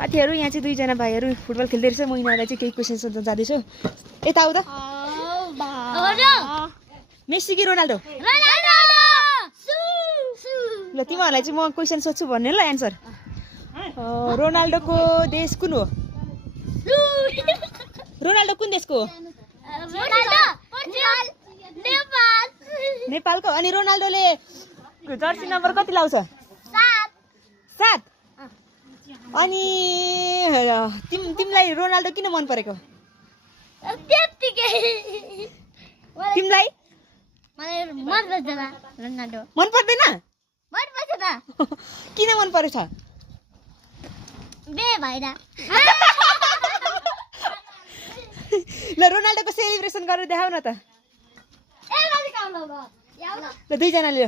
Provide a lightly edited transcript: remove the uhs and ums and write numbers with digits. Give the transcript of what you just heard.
साथीहरू यहाँ चाहिँ दुईजना भाइहरू फुटबल खेल्दै रहेछ म यिनीहरूलाई चाहिँ केही क्वेसन सोध्न जाँदैछु यता आऊ त मेसी कि रोनाल्डो ल तिमीहरूलाई चाहिँ म क्वेसन सोध्छु भन्ने ल एन्सर रोनाल्डोको देश कुन हो रोनाल्डो कुन देशको हो नेपालको अनि रोनाल्डोले जर्सी नम्बर कति लाउँछ 7 अनि तिमीलाई रोनाल्डो किन मन परेको तिमीलाई मन पर्दैन किन मन परेछ ल रोनाल्डोको सेलिब्रेसन गरेर देखाउ न त ल दुईजनाले